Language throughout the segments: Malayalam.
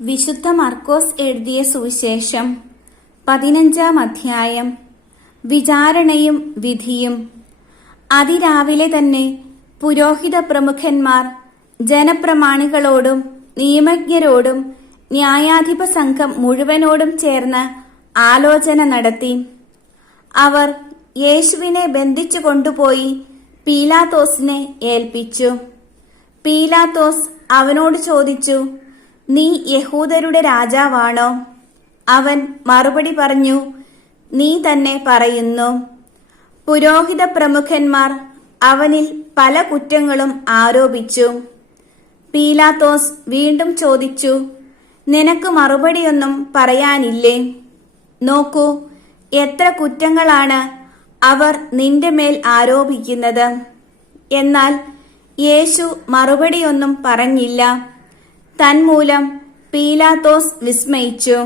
വിശുദ്ധ മർക്കോസ് എഴുതിയ സുവിശേഷം 15-ാം അധ്യായം. വിചാരണയും വിധിയും. അതിരാവിലെ തന്നെ പുരോഹിത പ്രമുഖന്മാർ ജനപ്രമാണികളോടും നിയമജ്ഞരോടും ന്യായാധിപ സംഘം മുഴുവനോടും ചേർന്ന് ആലോചന നടത്തി. അവർ യേശുവിനെ ബന്ധിച്ചു കൊണ്ടുപോയി പീലാത്തോസിനെ ഏൽപ്പിച്ചു. പീലാത്തോസ് അവനോട് ചോദിച്ചു, നീ യഹൂദരുടെ രാജാവാണോ? അവൻ മറുപടി പറഞ്ഞു, നീ തന്നെ പറയുന്നു. പുരോഹിത പ്രമുഖന്മാർ അവനിൽ പല കുറ്റങ്ങളും ആരോപിച്ചു. പീലാത്തോസ് വീണ്ടും ചോദിച്ചു, നിനക്ക് മറുപടിയൊന്നും പറയാനില്ലേ? നോക്കൂ, എത്ര കുറ്റങ്ങളാണ് അവർ നിന്റെ മേൽ ആരോപിക്കുന്നത്. എന്നാൽ യേശു മറുപടിയൊന്നും പറഞ്ഞില്ല. തന്മൂലം പീലാത്തോസ് വിസ്മയിച്ചു.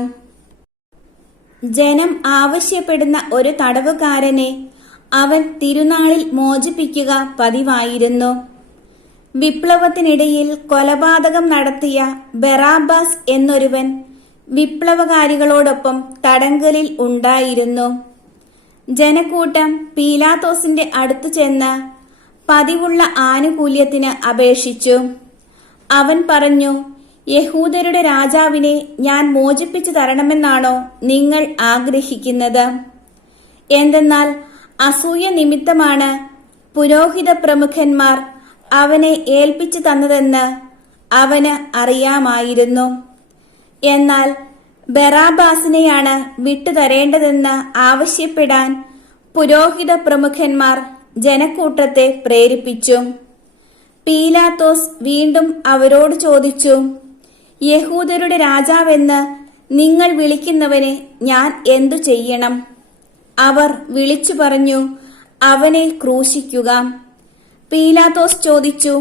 ജനം ആവശ്യപ്പെടുന്ന ഒരു തടവുകാരനെ അവൻ തിരുനാളിൽ മോചിപ്പിക്കുക പതിവായിരുന്നു. വിപ്ലവത്തിനിടയിൽ കൊലപാതകം നടത്തിയ ബറാബാസ് എന്നൊരുവൻ വിപ്ലവകാരികളോടൊപ്പം തടങ്കലിൽ ഉണ്ടായിരുന്നു. ജനക്കൂട്ടം പീലാത്തോസിന്റെ അടുത്തു ചെന്ന് പതിവുള്ള ആനുകൂല്യത്തിന് അപേക്ഷിച്ചു. അവൻ പറഞ്ഞു, യഹൂദരുടെ രാജാവിനെ ഞാൻ മോചിപ്പിച്ചു തരണമെന്നാണോ നിങ്ങൾ ആഗ്രഹിക്കുന്നത്? എന്തെന്നാൽ അസൂയ നിമിത്തമാണ് പുരോഹിത പ്രമുഖന്മാർ അവനെ ഏൽപ്പിച്ചു തന്നതെന്ന് അവന് അറിയാമായിരുന്നു. എന്നാൽ ബറാബാസിനെയാണ് വിട്ടുതരേണ്ടതെന്ന് ആവശ്യപ്പെടാൻ പുരോഹിത പ്രമുഖന്മാർ ജനക്കൂട്ടത്തെ പ്രേരിപ്പിച്ചു. പീലാത്തോസ് വീണ്ടും അവരോട് ചോദിച്ചു, യഹൂദരുടെ രാജാവെന്ന് നിങ്ങൾ വിളിക്കുന്നവനെ ഞാൻ എന്തു ചെയ്യണം? അവർ വിളിച്ചു പറഞ്ഞു, അവനെ ക്രൂശിക്കുക. പീലാത്തോസ് ചോദിച്ചു,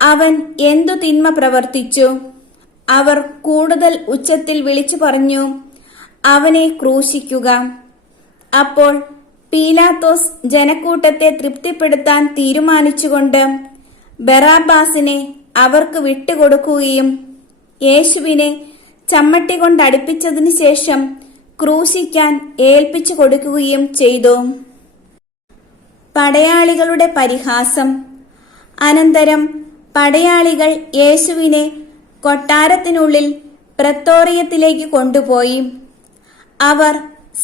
അവൻ എന്തു തിന്മ പ്രവർത്തിച്ചു? അവർ കൂടുതൽ ഉച്ചത്തിൽ വിളിച്ചു പറഞ്ഞു, അവനെ ക്രൂശിക്കുക. അപ്പോൾ പീലാത്തോസ് ജനക്കൂട്ടത്തെ തൃപ്തിപ്പെടുത്താൻ തീരുമാനിച്ചുകൊണ്ട് ബറാബാസിനെ അവർക്ക് വിട്ടുകൊടുക്കുകയും യേശുവിനെ ചമ്മട്ടി കൊണ്ടടിപ്പിച്ചതിനു ശേഷം ക്രൂശിക്കാൻ ഏൽപ്പിച്ചു കൊടുക്കുകയും ചെയ്തു. പടയാളികളുടെ പരിഹാസം. അനന്തരം പടയാളികൾ യേശുവിനെ കൊട്ടാരത്തിനുള്ളിൽ പ്രത്തോറിയത്തിലേക്ക് കൊണ്ടുപോയി. അവർ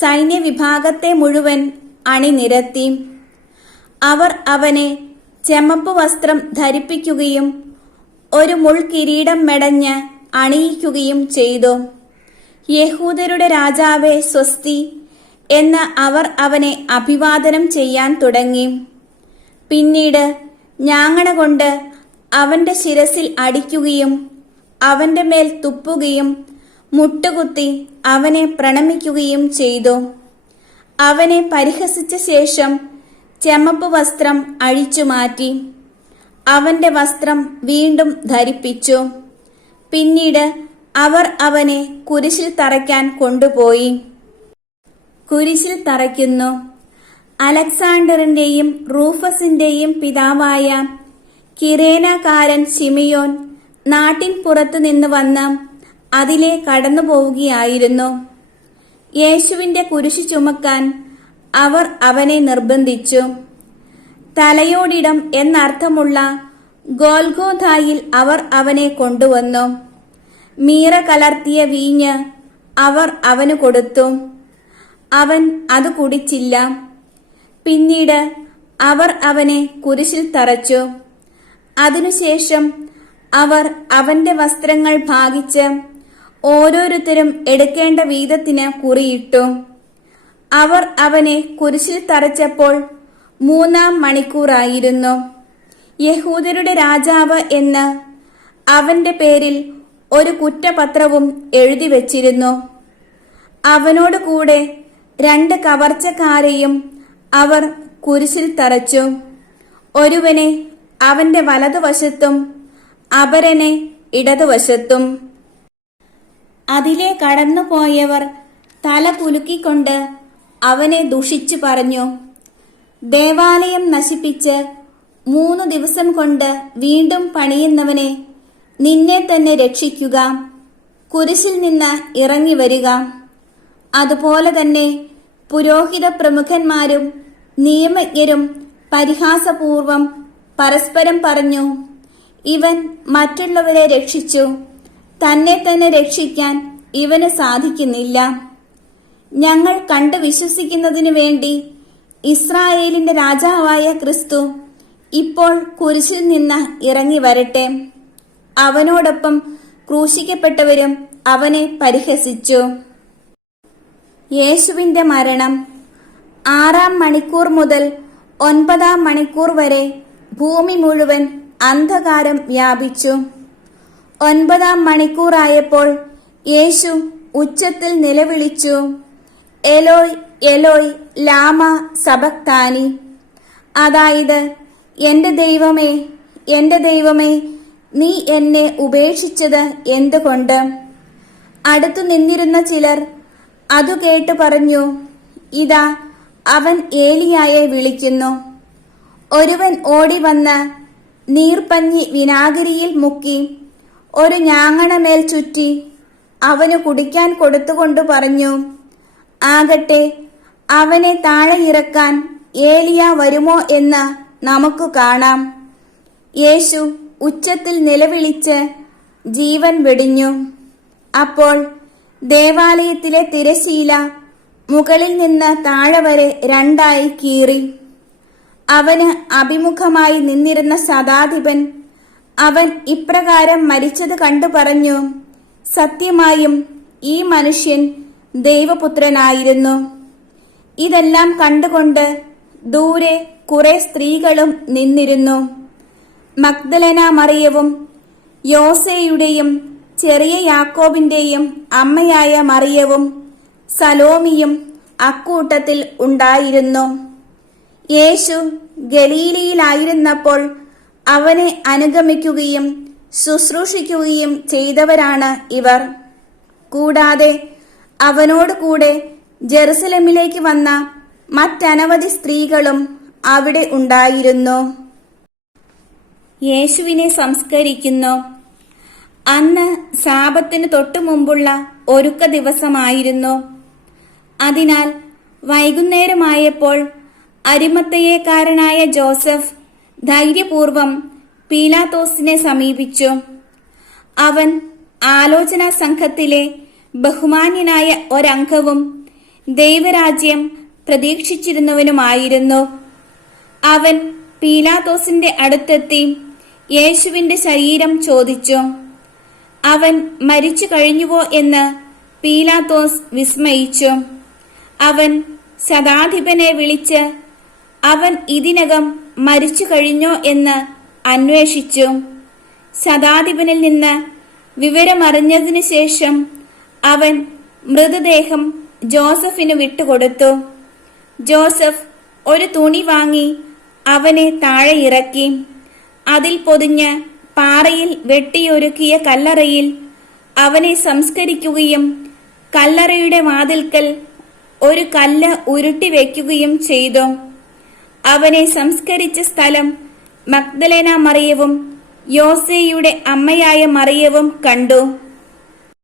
സൈന്യവിഭാഗത്തെ മുഴുവൻ അണിനിരത്തി. അവർ അവനെ ചെമപ്പ് വസ്ത്രം ധരിപ്പിക്കുകയും ഒരു മുൾക്കിരീടം മെടഞ്ഞ് അണിയിക്കുകയും ചെയ്തു. യഹൂദരുടെ രാജാവേ സ്വസ്തി എന്ന് അവർ അവനെ അഭിവാദനം ചെയ്യാൻ തുടങ്ങി. പിന്നീട് ഞാങ്ങണ കൊണ്ട് അവന്റെ ശിരസിൽ അടിക്കുകയും അവന്റെ മേൽ തുപ്പുകയും മുട്ടുകുത്തി അവനെ പ്രണമിക്കുകയും ചെയ്തു. അവനെ പരിഹസിച്ച ശേഷം ചെമപ്പ് വസ്ത്രം അഴിച്ചുമാറ്റി അവന്റെ വസ്ത്രം വീണ്ടും ധരിപ്പിച്ചു. പിന്നീട് അവർ അവനെ കുരിശിൽ തറയ്ക്കാൻ കൊണ്ടുപോയി. കുരിശിൽ തറയ്ക്കുന്നു. അലക്സാണ്ടറിന്റെയും റൂഫസിന്റെയും പിതാവായ കിരേനക്കാരൻ ശിമിയോൻ നാട്ടിൻ പുറത്തു നിന്ന് വന്ന് അതിലെ കടന്നു പോവുകയായിരുന്നു. യേശുവിന്റെ കുരിശു ചുമക്കാൻ അവർ അവനെ നിർബന്ധിച്ചു. തലയോടിടം എന്നർത്ഥമുള്ള ഗോൽഗോഥായിൽ അവർ അവനെ കൊണ്ടുവന്നു. മീറ കലർത്തിയ വീഞ്ഞ് അവർ അവന് കൊടുത്തു. അവൻ അത് കുടിച്ചില്ല. പിന്നീട് അവർ അവനെ കുരിശിൽ തറച്ചു. അതിനുശേഷം അവർ അവന്റെ വസ്ത്രങ്ങൾ ഭാഗിച്ച് ഓരോരുത്തരും എടുക്കേണ്ട വീതത്തിന് കുറിയിട്ടു. അവർ അവനെ കുരിശിൽ തറച്ചപ്പോൾ 3-ാം മണിക്കൂറായിരുന്നു. യഹൂദരുടെ രാജാവ് എന്ന് അവന്റെ പേരിൽ ഒരു കുറ്റപത്രവും എഴുതി വച്ചിരുന്നു. അവനോട് കൂടെ 2 കവർച്ചക്കാരെയും അവർ കുരിശിൽ തറച്ചു. ഒരുവനെ അവന്റെ വലതുവശത്തും അപരനെ ഇടതുവശത്തും. അതിലെ കടന്നുപോയവർ തല കുലുക്കിക്കൊണ്ട് അവനെ ദുഷിച്ചു പറഞ്ഞു, ദേവാലയം നശിപ്പിച്ച് 3 ദിവസം കൊണ്ട് വീണ്ടും പണിയുന്നവനെ, നിന്നെ തന്നെ രക്ഷിക്കുക. കുരിശിൽ നിന്ന് ഇറങ്ങി വരിക. അതുപോലെ തന്നെ പുരോഹിത പ്രമുഖന്മാരും നിയമജ്ഞരും പരിഹാസപൂർവം പരസ്പരം പറഞ്ഞു, ഇവൻ മറ്റുള്ളവരെ രക്ഷിച്ചു, തന്നെ തന്നെ രക്ഷിക്കാൻ ഇവന് സാധിക്കുന്നില്ല. ഞങ്ങൾ കണ്ടു വിശ്വസിക്കുന്നതിനു വേണ്ടി ഇസ്രായേലിന്റെ രാജാവായ ക്രിസ്തു ഇപ്പോൾ കുരിശിൽ നിന്ന് ഇറങ്ങി വരട്ടെ. അവനോടൊപ്പം ക്രൂശിക്കപ്പെട്ടവരും അവനെ പരിഹസിച്ചു. യേശുവിന്റെ മരണം 6-ാം മണിക്കൂർ മുതൽ 9-ാം മണിക്കൂർ വരെ ഭൂമി മുഴുവൻ അന്ധകാരം വ്യാപിച്ചു. 9-ാം മണിക്കൂറായപ്പോൾ യേശു ഉച്ചത്തിൽ നിലവിളിച്ചു, എലോയ് എലോയ് ലാമ സബക്താനി. അതായത്, എന്റെ ദൈവമേ, എന്റെ ദൈവമേ, നീ എന്നെ ഉപേക്ഷിച്ചത് എന്തുകൊണ്ട്? അടുത്തു നിന്നിരുന്ന ചിലർ അതു കേട്ടു പറഞ്ഞു, ഇതാ അവൻ ഏലിയായെ വിളിക്കുന്നു. ഒരുവൻ ഓടിവന്ന് നീർപ്പഞ്ഞി വിനാഗിരിയിൽ മുക്കി ഒരു ഞാങ്ങണമേൽ ചുറ്റി അവന് കുടിക്കാൻ കൊടുത്തുകൊണ്ടു പറഞ്ഞു, ആകട്ടെ, അവനെ താഴെ ഇറക്കാൻ ഏലിയ വരുമോ എന്ന് നമുക്ക് കാണാം. യേശു ഉച്ചത്തിൽ നിലവിളിച്ച് ജീവൻ വെടിഞ്ഞു. അപ്പോൾ ദേവാലയത്തിലെ തിരശീല മുകളിൽ നിന്ന് താഴെ വരെ 2ആയി കീറി. അവന് അഭിമുഖമായി നിന്നിരുന്ന ശതാധിപൻ അവൻ ഇപ്രകാരം മരിച്ചത് കണ്ടു പറഞ്ഞു, സത്യമായും ഈ മനുഷ്യൻ ദൈവപുത്രനായിരുന്നു. ഇതെല്ലാം കണ്ടുകൊണ്ട് ദൂരെ കുറെ സ്ത്രീകളും നിന്നിരുന്നു. മഗ്ദലന മറിയവും യോസേയുടെയും ചെറിയ യാക്കോബിന്റെയും അമ്മയായ മറിയവും സലോമിയും അക്കൂട്ടത്തിൽ ഉണ്ടായിരുന്നു. യേശു ഗലീലയിലായിരുന്നപ്പോൾ അവനെ അനുഗമിക്കുകയും ശുശ്രൂഷിക്കുകയും ചെയ്തവരാണ് ഇവർ. കൂടാതെ അവനോട് കൂടെ ജെറുസലമിലേക്ക് വന്ന മറ്റനവധി സ്ത്രീകളും അവിടെ ഉണ്ടായിരുന്നു. യേശുവിനെ സംസ്കരിക്കുന്നു. അന്ന് സാബത്തിന് തൊട്ടു മുമ്പുള്ള ഒരുക്ക ദിവസമായിരുന്നു. അതിനാൽ വൈകുന്നേരമായപ്പോൾ അരിമത്തയേക്കാരനായ ജോസഫ് ധൈര്യപൂർവം പീലാത്തോസിനെ സമീപിച്ചു. അവൻ ആലോചനാ സംഘത്തിലെ ബഹുമാന്യനായ ഒരംഗവും ദൈവരാജ്യം പ്രതീക്ഷിച്ചിരുന്നവനുമായിരുന്നു. അവൻ പീലാത്തോസിന്റെ അടുത്തെത്തി യേശുവിന്റെ ശരീരം ചോദിച്ചു. അവൻ മരിച്ചു കഴിഞ്ഞുവോ എന്ന് പീലാത്തോസ് വിസ്മയിച്ചു. അവൻ ശതാധിപനെ വിളിച്ച് അവൻ ഇതിനകം മരിച്ചു കഴിഞ്ഞോ എന്ന് അന്വേഷിച്ചു. ശതാധിപനിൽ നിന്ന് വിവരമറിഞ്ഞതിനു ശേഷം അവൻ മൃതദേഹം ജോസഫിന് വിട്ടുകൊടുത്തു. ജോസഫ് ഒരു തുണി വാങ്ങി അവനെ താഴെ ഇറക്കി. അതിൽ പൊതിഞ്ഞ് പാറയിൽ വെട്ടിയൊരുക്കിയ കല്ലറയിൽ അവനെ സംസ്കരിക്കുകയും കല്ലറയുടെ വാതിൽക്കൽ ഒരു കല്ല് ഉരുട്ടി വയ്ക്കുകയും ചെയ്തു. അവനെ സംസ്കരിച്ച സ്ഥലം മഗ്ദലേന മറിയവും യോസേയുടെ അമ്മയായ മറിയവും കണ്ടു.